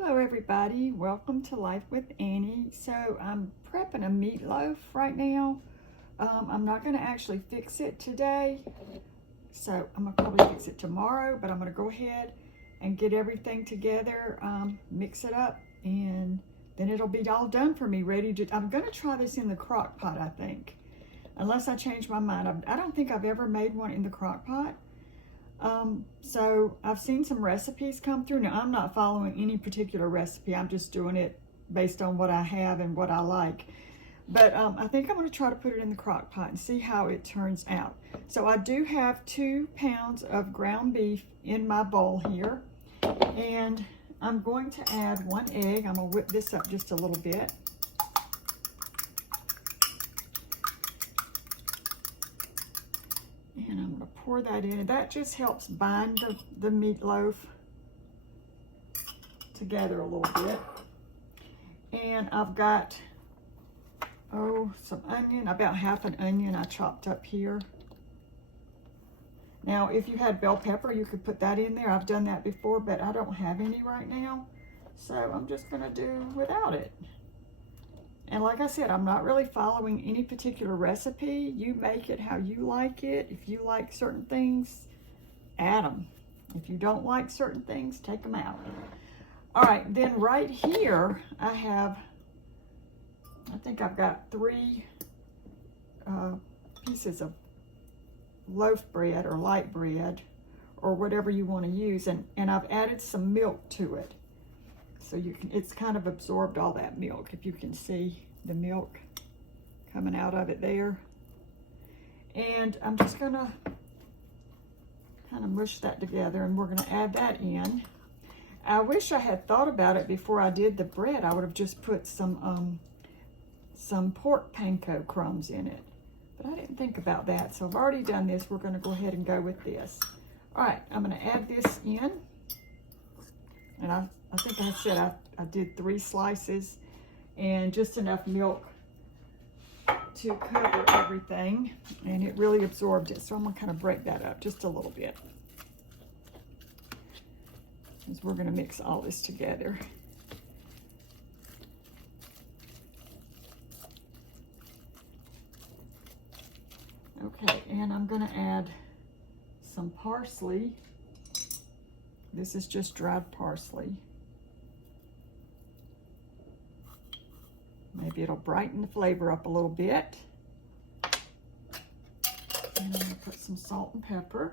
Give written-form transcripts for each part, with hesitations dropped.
Hello everybody, welcome to Life with Annie. So I'm prepping a meatloaf right now. I'm not going to actually fix it today, so I'm going to probably fix it tomorrow, but I'm going to go ahead and get everything together, mix it up, and then it'll be all done for me, ready to... I'm going to try this in the crock pot, I think, unless I change my mind. I don't think I've ever made one in the crock pot. So I've seen some recipes come through. Now I'm not following any particular recipe. I'm just doing it based on what I have and what I like. But I think I'm going to try to put it in the crock pot and see how it turns out. So I do have 2 pounds of ground beef in my bowl here. And I'm going to add 1 egg. I'm going to whip this up just a little bit. And I'm going to pour that in, and that just helps bind the meatloaf together a little bit. And I've got, some onion, about half an onion I chopped up here. Now, if you had bell pepper, you could put that in there. I've done that before, but I don't have any right now. So I'm just going to do without it. And like I said, I'm not really following any particular recipe. You make it how you like it. If you like certain things, add them. If you don't like certain things, take them out. All right, then right here, I think I've got 3 pieces of loaf bread or light bread or whatever you want to use. And I've added some milk to it. So it's kind of absorbed all that milk, if you can see the milk coming out of it there. And I'm just gonna kind of mush that together, and we're gonna add that in. I wish I had thought about it before I did the bread. I would have just put some pork panko crumbs in it, but I didn't think about that. So I've already done this. We're gonna go ahead and go with this. All right, I'm gonna add this in, and I think I said I did 3 slices and just enough milk to cover everything, and it really absorbed it. So I'm gonna kind of break that up just a little bit, because we're gonna mix all this together. Okay, and I'm gonna add some parsley. This is just dried parsley. Maybe it'll brighten the flavor up a little bit. And I'm going to put some salt and pepper.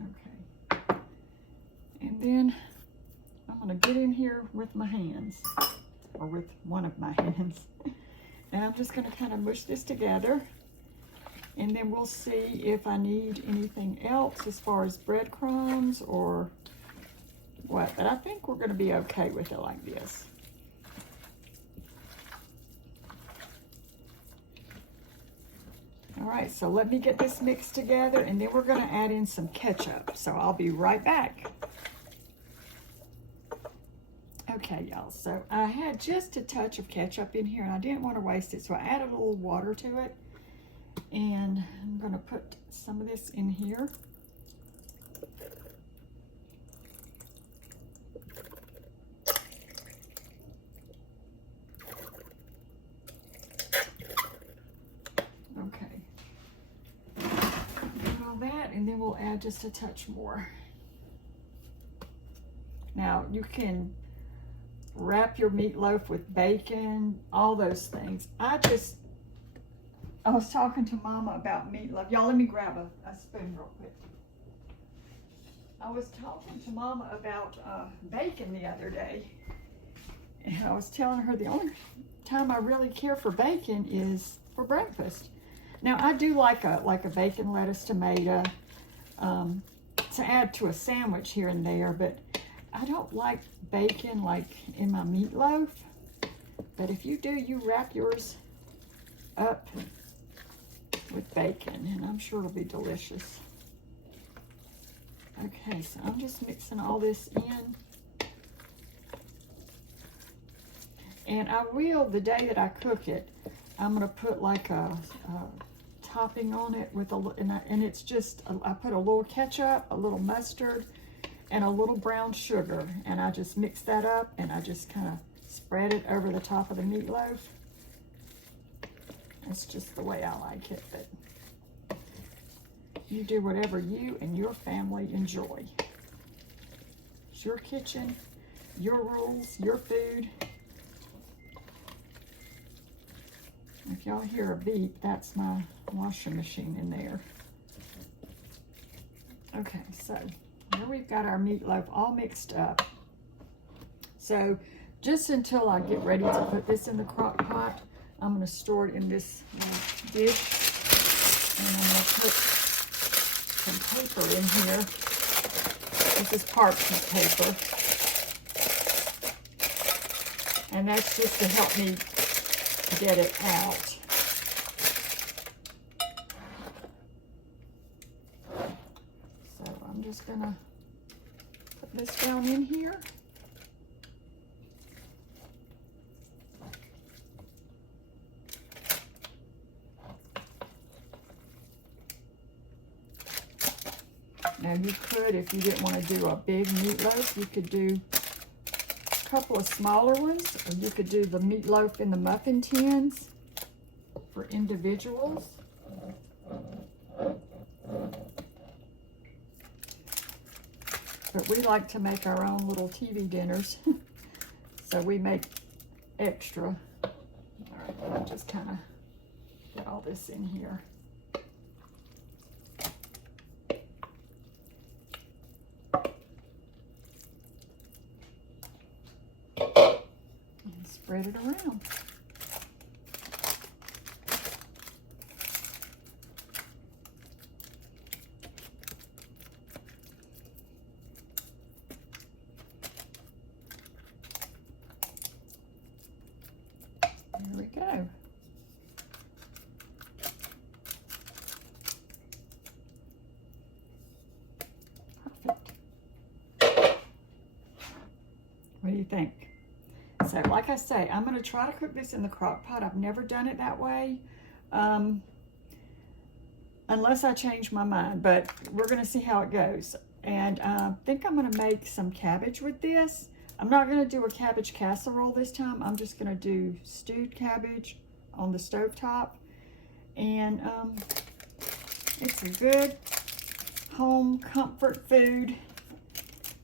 Okay. And then I'm going to get in here with my hands, or with one of my hands. And I'm just going to kind of mush this together, and then we'll see if I need anything else as far as breadcrumbs or what. But I think we're going to be okay with it like this. All right, so let me get this mixed together, and then we're going to add in some ketchup. So I'll be right back. Okay, y'all, so I had just a touch of ketchup in here, and I didn't want to waste it, so I added a little water to it. And I'm going to put some of this in here. Okay. Put all that, and then we'll add just a touch more. Now, you can wrap your meatloaf with bacon, all those things. I was talking to Mama about meatloaf. Y'all, let me grab a spoon real quick. I was talking to Mama about bacon the other day, and I was telling her the only time I really care for bacon is for breakfast. Now, I do like a bacon lettuce tomato to add to a sandwich here and there, but I don't like bacon like in my meatloaf. But if you do, you wrap yours up with bacon, and I'm sure it'll be delicious. Okay, so I'm just mixing all this in. And I will, the day that I cook it, I'm going to put like a topping on it with and it's just, I put a little ketchup, a little mustard, and a little brown sugar. And I just mix that up and I just kind of spread it over the top of the meatloaf. That's just the way I like it, but you do whatever you and your family enjoy. It's your kitchen, your rules, your food. If y'all hear a beep, that's my washing machine in there. Okay, so here we've got our meatloaf all mixed up. So just until I get ready to put this in the crock pot, I'm going to store it in this dish. And I'm going to put some paper in here. This is parchment paper. And that's just to help me get it out. So I'm just going to put this down in here. Now you could, if you didn't want to do a big meatloaf, you could do a couple of smaller ones, or you could do the meatloaf in the muffin tins for individuals. But we like to make our own little TV dinners, so we make extra. All right, I'll just kind of get all this in here. Spread it around. There we go. Perfect. What do you think? So, like I say, I'm going to try to cook this in the crock pot. I've never done it that way, unless I change my mind, but we're going to see how it goes. And I think I'm going to make some cabbage with this. I'm not going to do a cabbage casserole this time. I'm just going to do stewed cabbage on the stovetop. And it's a good home comfort food.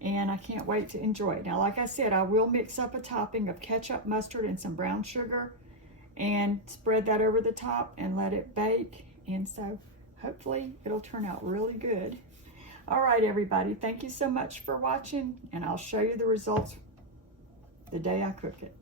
And I can't wait to enjoy it. Now, like I said, I will mix up a topping of ketchup, mustard, and some brown sugar and spread that over the top and let it bake. And so hopefully it'll turn out really good. All right, everybody, thank you so much for watching, and I'll show you the results the day I cook it.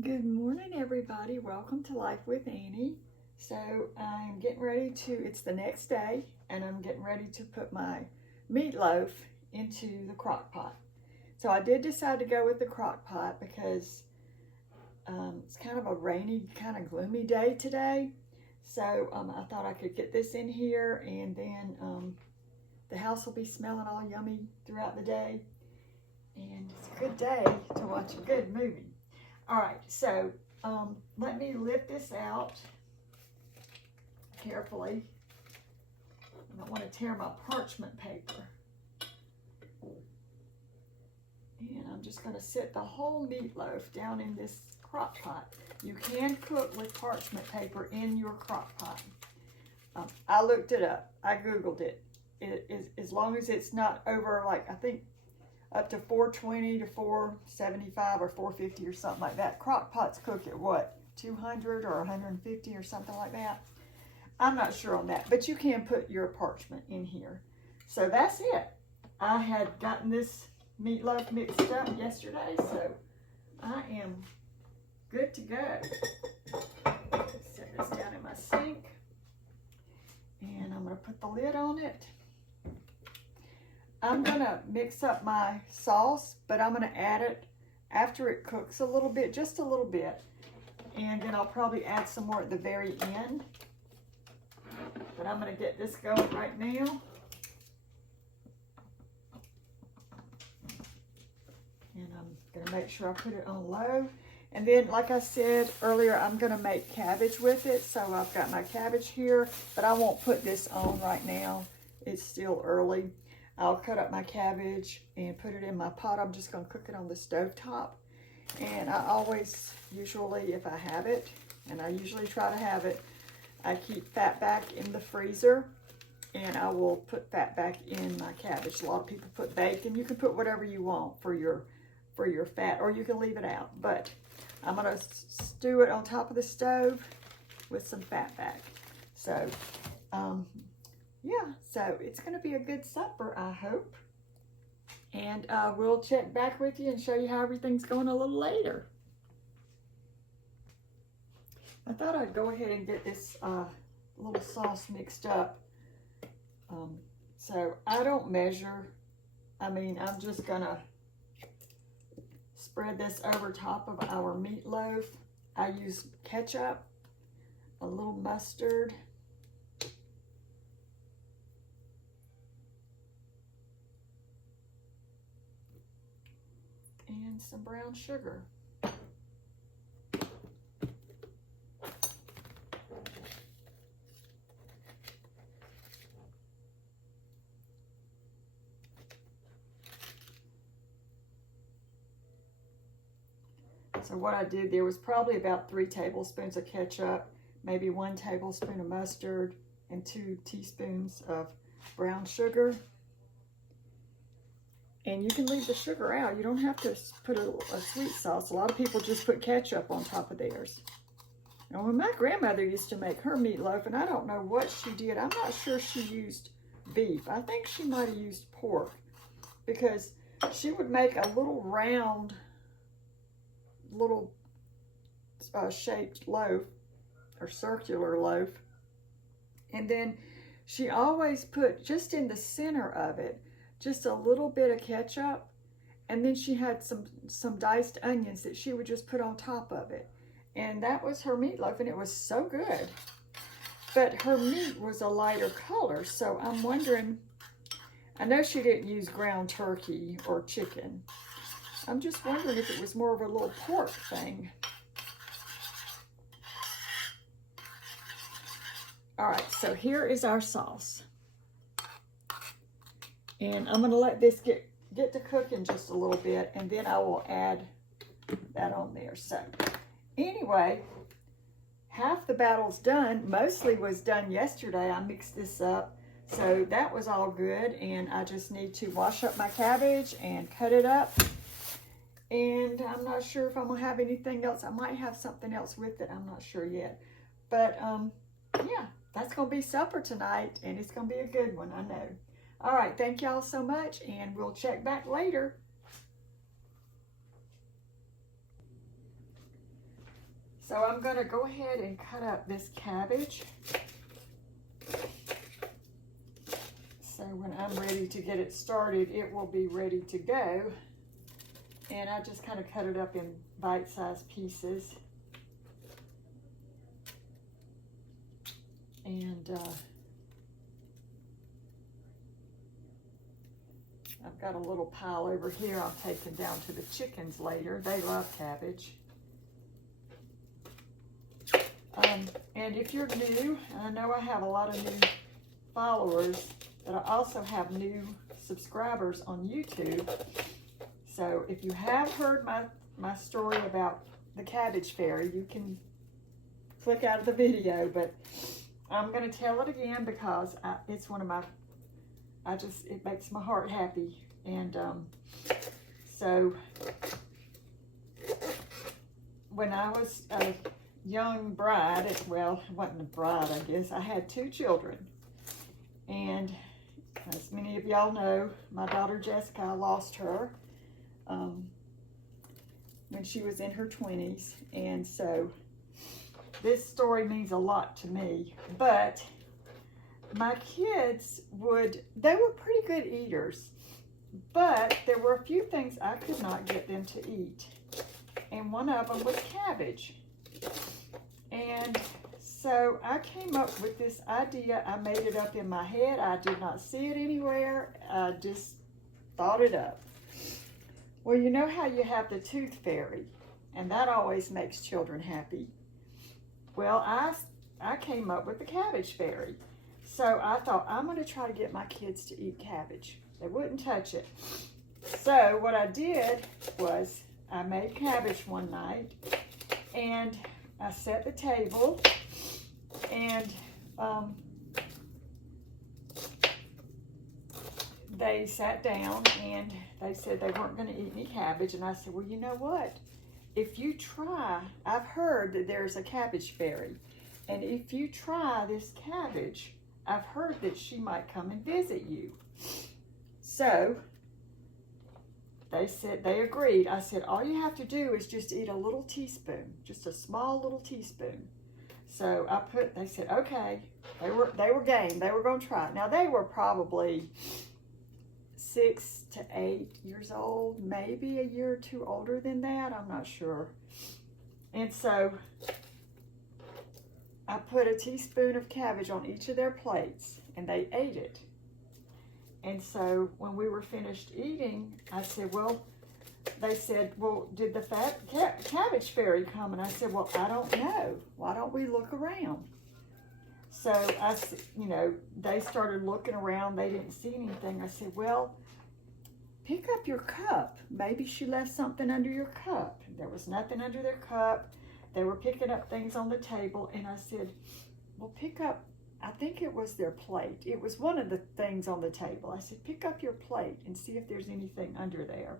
Good morning, everybody. Welcome to Life with Annie. So I'm getting ready to, it's the next day, and I'm getting ready to put my meatloaf into the crock pot. So I did decide to go with the crock pot because it's kind of a rainy, kind of gloomy day today. So I thought I could get this in here, and then the house will be smelling all yummy throughout the day. And it's a good day to watch a good movie. All right, so let me lift this out carefully. I don't want to tear my parchment paper. And I'm just going to set the whole meatloaf down in this crock pot. You can cook with parchment paper in your crock pot. I looked it up. I Googled it. It is, as long as it's not over, like, I think up to 420 to 475 or 450 or something like that. Crock pots cook at what, 200 or 150 or something like that. I'm not sure on that, but you can put your parchment in here. So that's it. I had gotten this meatloaf mixed up yesterday, so I am good to go. Set this down in my sink, and I'm going to put the lid on it. I'm going to mix up my sauce, but I'm going to add it after it cooks a little bit, just a little bit, and then I'll probably add some more at the very end. But I'm going to get this going right now. Gonna make sure I put it on low. And then, like I said earlier, I'm gonna make cabbage with it. So I've got my cabbage here, but I won't put this on right now. It's still early. I'll cut up my cabbage and put it in my pot. I'm just gonna cook it on the stove top. And I always, usually if I have it, and I usually try to have it, I keep fat back in the freezer, and I will put fat back in my cabbage. A lot of people put bacon. You can put whatever you want for your fat, or you can leave it out. But I'm gonna stew it on top of the stove with some fat back. So, yeah, so it's gonna be a good supper, I hope. And we'll check back with you and show you how everything's going a little later. I thought I'd go ahead and get this little sauce mixed up. So I don't measure. I mean, I'm just gonna spread this over top of our meatloaf. I use ketchup, a little mustard, and some brown sugar. So what I did there was probably about 3 tablespoons of ketchup, maybe 1 tablespoon of mustard, and 2 teaspoons of brown sugar. And you can leave the sugar out. You don't have to put a sweet sauce. A lot of people just put ketchup on top of theirs. And when my grandmother used to make her meatloaf, and I don't know what she did. I'm not sure she used beef. I think she might have used pork, because she would make a little round, little shaped loaf, or circular loaf. And then she always put just in the center of it just a little bit of ketchup, and then she had some diced onions that she would just put on top of it. And that was her meatloaf, and it was so good. But her meat was a lighter color, so I'm wondering, I know she didn't use ground turkey or chicken. I'm just wondering if it was more of a little pork thing. All right, so here is our sauce. And I'm gonna let this get to cooking just a little bit, and then I will add that on there. So anyway, half the battle's done. Mostly was done yesterday. I mixed this up, so that was all good. And I just need to wash up my cabbage and cut it up. And I'm not sure if I'm gonna have anything else. I might have something else with it. I'm not sure yet. But yeah, that's gonna be supper tonight, and it's gonna be a good one, I know. All right, thank y'all so much, and we'll check back later. So I'm gonna go ahead and cut up this cabbage. So when I'm ready to get it started, it will be ready to go. And I just kind of cut it up in bite-sized pieces. And I've got a little pile over here I'm taking down to the chickens later. They love cabbage. And if you're new, and I know I have a lot of new followers, but I also have new subscribers on YouTube. So if you have heard my story about the Cabbage Fairy, you can click out of the video, but I'm going to tell it again because it's one of my, it makes my heart happy. And so when I was a young bride, well, it wasn't a bride, I guess, I had 2 children. And as many of y'all know, my daughter Jessica, I lost her when she was in her 20s. And so this story means a lot to me. But my kids they were pretty good eaters, but there were a few things I could not get them to eat. And one of them was cabbage. And so I came up with this idea. I made it up in my head. I did not see it anywhere. I just thought it up. Well, you know how you have the tooth fairy, and that always makes children happy. Well, I came up with the cabbage fairy. So I thought, I'm going to try to get my kids to eat cabbage. They wouldn't touch it. So what I did was I made cabbage one night, and I set the table, and they sat down, and they said they weren't going to eat any cabbage. And I said, well, you know what? If you try, I've heard that there's a cabbage fairy. And if you try this cabbage, I've heard that she might come and visit you. So they said, they agreed. I said, all you have to do is just eat a little teaspoon, just a small little teaspoon. So they said, okay. They were game. They were going to try it. Now they were probably 6 to 8 years old, maybe a year or two older than that. I'm not sure. And so I put a teaspoon of cabbage on each of their plates, and they ate it. And so when we were finished eating, I said, well, they said, well, did the cabbage fairy come? And I said, well, I don't know. Why don't we look around? So they started looking around. They didn't see anything. I said, well, pick up your cup. Maybe she left something under your cup. There was nothing under their cup. They were picking up things on the table, and I said, well, pick up, I think it was their plate. It was one of the things on the table. I said, pick up your plate and see if there's anything under there.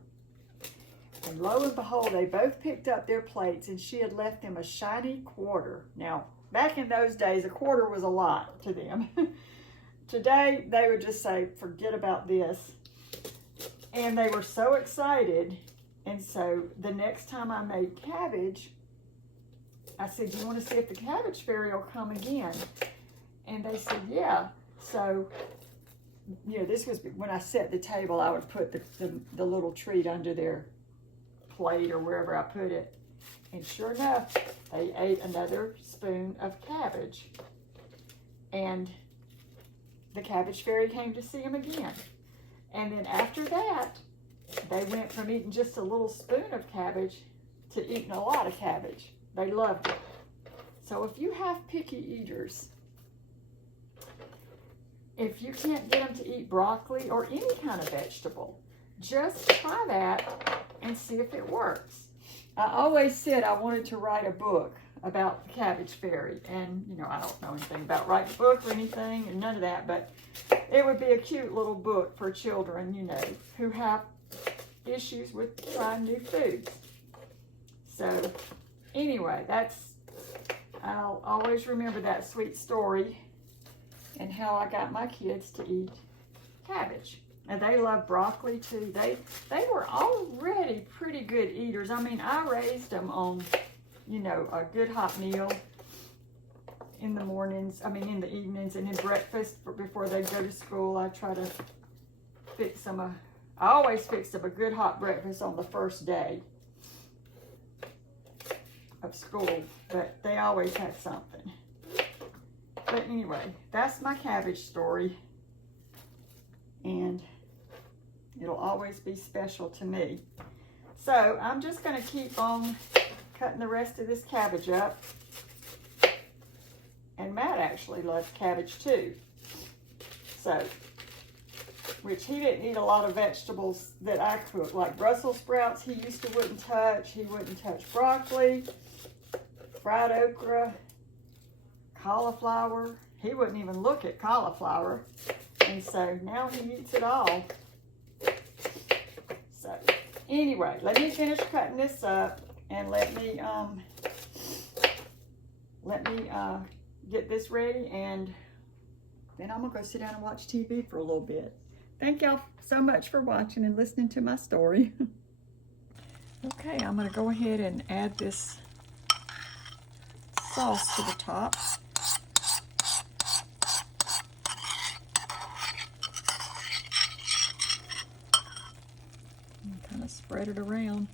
And lo and behold, they both picked up their plates, and she had left them a shiny quarter. Now, back in those days, a quarter was a lot to them. Today, they would just say, forget about this. And they were so excited. And so the next time I made cabbage, I said, do you want to see if the cabbage fairy will come again? And they said, yeah. So, this was when I set the table. I would put the little treat under their plate or wherever I put it. And sure enough, they ate another spoon of cabbage. And the cabbage fairy came to see them again. And then after that, they went from eating just a little spoon of cabbage to eating a lot of cabbage. They loved it. So if you have picky eaters, if you can't get them to eat broccoli or any kind of vegetable, just try that and see if it works. I always said I wanted to write a book about the cabbage fairy, and I don't know anything about writing a book or anything and none of that, but it would be a cute little book for children, who have issues with trying new foods. So anyway, I'll always remember that sweet story and how I got my kids to eat cabbage. And they love broccoli too. They were already pretty good eaters. I mean, I raised them on, a good hot meal in the mornings, in the evenings, and in breakfast before they go to school. I try to fix them I always fix them a good hot breakfast on the first day of school, but they always had something. But anyway, that's my cabbage story, and it'll always be special to me. So I'm just going to keep on cutting the rest of this cabbage up. And Matt actually loves cabbage too. So, which he didn't eat a lot of vegetables that I cook, like Brussels sprouts he wouldn't touch. He wouldn't touch broccoli, fried okra, cauliflower. He wouldn't even look at cauliflower. And so now he eats it all. So anyway, let me finish cutting this up, and let me get this ready, and then I'm gonna go sit down and watch TV for a little bit. Thank y'all so much for watching and listening to my story. Okay, I'm gonna go ahead and add this sauce to the top. And kind of spread it around.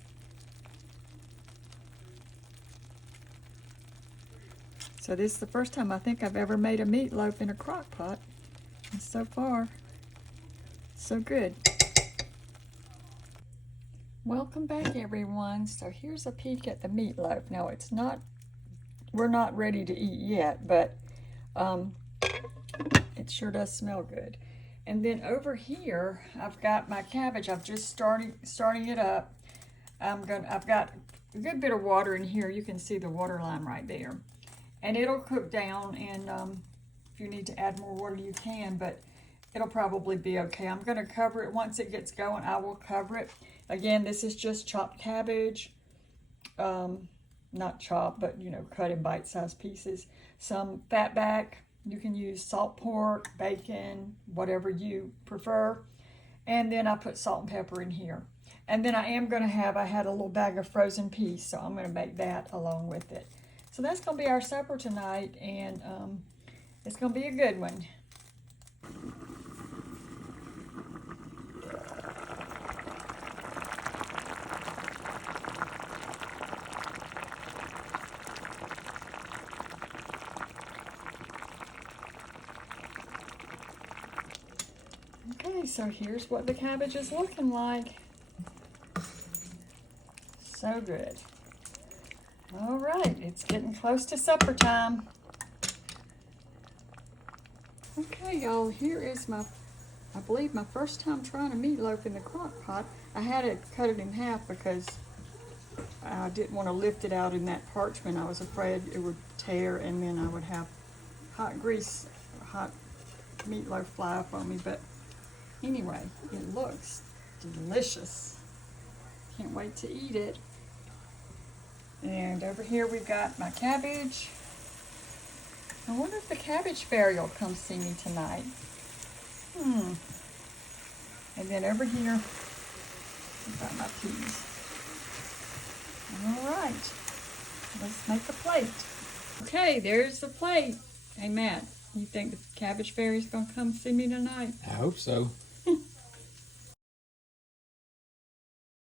So this is the first time I think I've ever made a meatloaf in a crock pot. And so far, so good. Welcome back, everyone. So here's a peek at the meatloaf. Now we're not ready to eat yet, but it sure does smell good. And then over here, I've got my cabbage. I'm just starting it up. I've got a good bit of water in here. You can see the water line right there. And it'll cook down, and if you need to add more water, you can, but it'll probably be okay. I'm gonna cover it. Once it gets going, I will cover it. Again, this is just chopped cabbage. Not chopped, but cut in bite-sized pieces. Some fatback. You can use salt pork, bacon, whatever you prefer. And then I put salt and pepper in here. And then I had a little bag of frozen peas, so I'm gonna make that along with it. So that's gonna be our supper tonight, and it's gonna be a good one. Okay, so here's what the cabbage is looking like. So good. All right, it's getting close to supper time. Okay, y'all, here is I believe my first time trying a meatloaf in the crock pot. I had to cut it in half because I didn't want to lift it out in that parchment. I was afraid it would tear, and then I would have hot meatloaf fly up on me, but anyway, it looks delicious. Can't wait to eat it. And over here we've got my cabbage. I wonder if the Cabbage Fairy will come see me tonight. And then over here I've got my peas. All right, let's make a plate. Okay, there's the plate. Hey Matt, you think the Cabbage Fairy's gonna come see me tonight? I hope so.